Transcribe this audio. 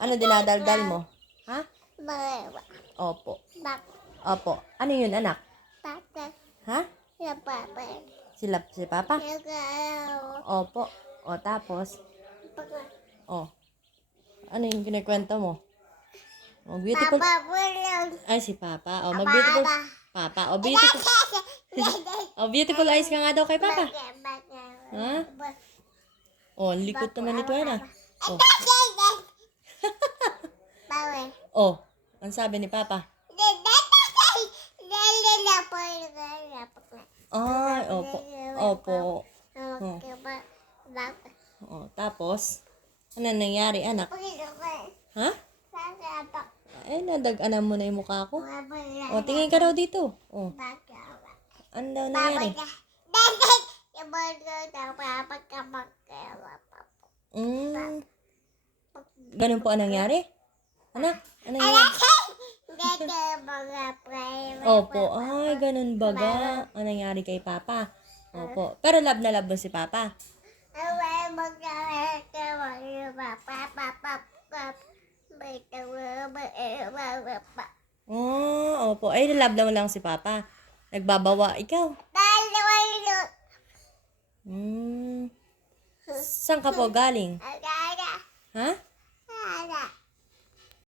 Ano dinadaldal mo? Ha? Opo. Opo. Ano yun, anak? Ha? Si Papa? Opo. O, tapos? O. Ano yung kinikwento mo? O, beautiful. Ay, si Papa. O, mag-beautiful. Papa. O, beautiful. O, beautiful eyes ka nga daw kay Papa. Ha? O, likot naman ito, anak. O. O, ang sabi ni Papa? Ay, opo. Opo. O, tapos? Ano nangyari, anak? Ha? Eh, nadag-anan mo na yung mukha ko. O, tingin ka daw dito. O, ano daw nangyari? Ganun po ang nangyari? Anak, ano nangyari? Opo, ay, ganun baga. Ang nangyari kay Papa. Opo, pero love na love mo si Papa. Oh, opo. Ay, love mo lang si Papa. Nagbabawa ikaw. Saan ka po galing? Ha?